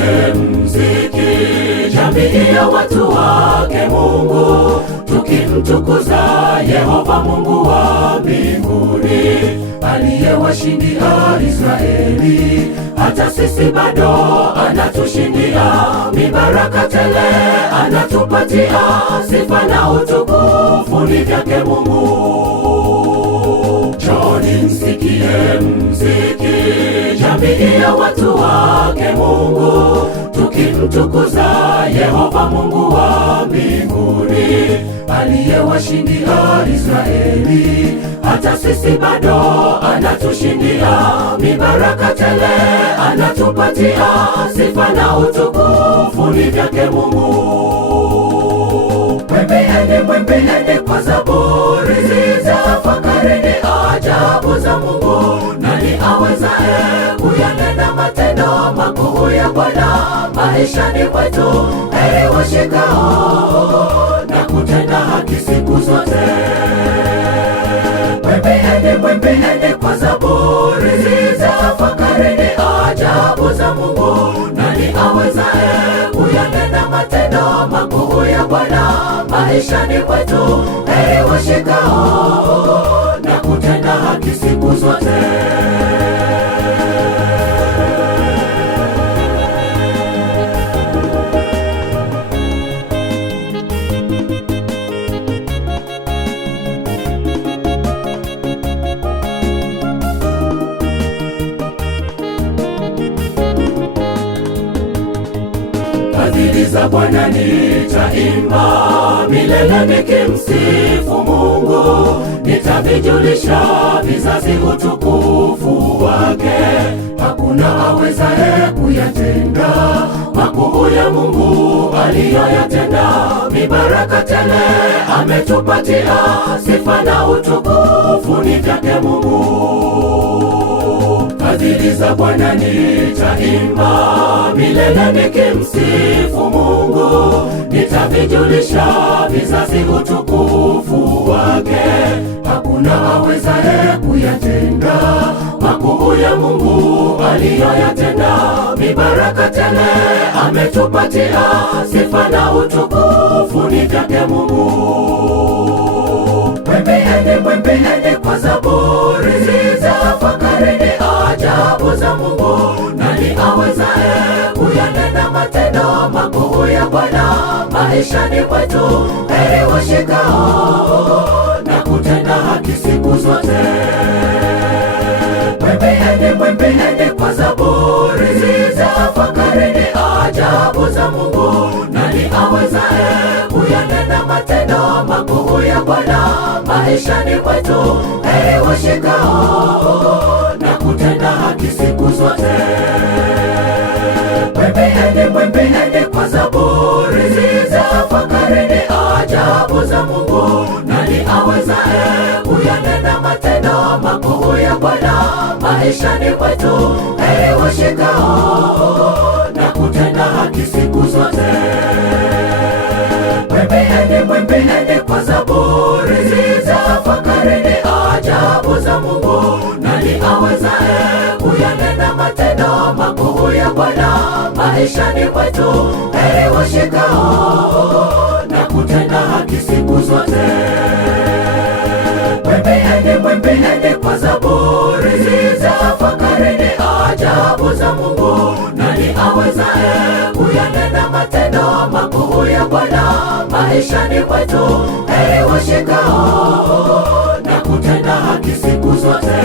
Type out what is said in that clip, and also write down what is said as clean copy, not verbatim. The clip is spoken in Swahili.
Tumsikie mziki, jamii ya watu wake Mungu, tukimtukuza Yehova Mungu wa mbinguni, aliyewashindia Israeli. Hata sisi bado anatushindia, mibaraka tele anatupatia, sifa na utukufu ni vyake Mungu. Njoni msikie mziki, jamii ya watu wake Mungu, tukimtukuza Yehova Mungu wa mbinguni, aliyewashindia Israeli. Hata sisi bado anatushindia, mibaraka tele anatupatia, sifa na utukufu ni vyake Mungu. Mwimbieni kwa zaburi, zitafakarini ajabu za Mungu. Nani awezaye kuyanena matendo makuu ya Bwana maishani mwetu? Heri washikao na kutenda haki siku zote. Mwimbieni kwa zaburi, zitafakarini ajabu za Mungu. Nani awezaye kuyanena matendo makuu ya Bwana maishani mwetu? Heri washikao na kutenda haki siku zote. Fadhili za Bwana nitaimba milele nikimsifu Mungu, nitavijulisha vizazi utukufu wake. Hakuna awezaye kuyatenda makuu ya Mungu aliyoyatenda, mibaraka tele ametupatia, sifa na utukufu ni vyake Mungu. Fadhili za Bwana nitaimba milele nikimsifu Mungu, nitavijulisha vizazi utukufu wake. Hakuna awezaye kuyatenda makuu ya Mungu aliyoyatenda, mibaraka tele ametupatia, sifa na utukufu ni vyake Mungu. Mwimbieni kwa zaburi, zitafakarini ajabu za Mungu. Nani awezaye kuyanena matendo makuu ya Bwana maishani mwetu? Heri washikao na kutenda haki siku zote. Mwimbieni kwa zaburi, zitafakarini ajabu za Mungu. Nani awezaye kuyanena matendo makuu ya Bwana maishani mwetu? Heri washikao na kutenda haki siku zote. Mwimbieni kwa zaburi, zitafakarini ajabu za Mungu. Nani awezaye kuyanena matendo makuu ya Bwana maishani mwetu? Heri washikao na kutenda haki siku zote. Mwimbieni kwa zaburi, zitafakarini ajabu za Mungu. Nani awezaye kuyanena matendo makuu ya Bwana maishani mwetu? Heri washikao na kutenda haki siku zote. Mwimbieni kwa zaburi, zitafakarini ajabu za Mungu. Nani awezaye kuyanena matendo makuu ya Bwana maishani mwetu? Heri washikao na kutenda haki siku zote.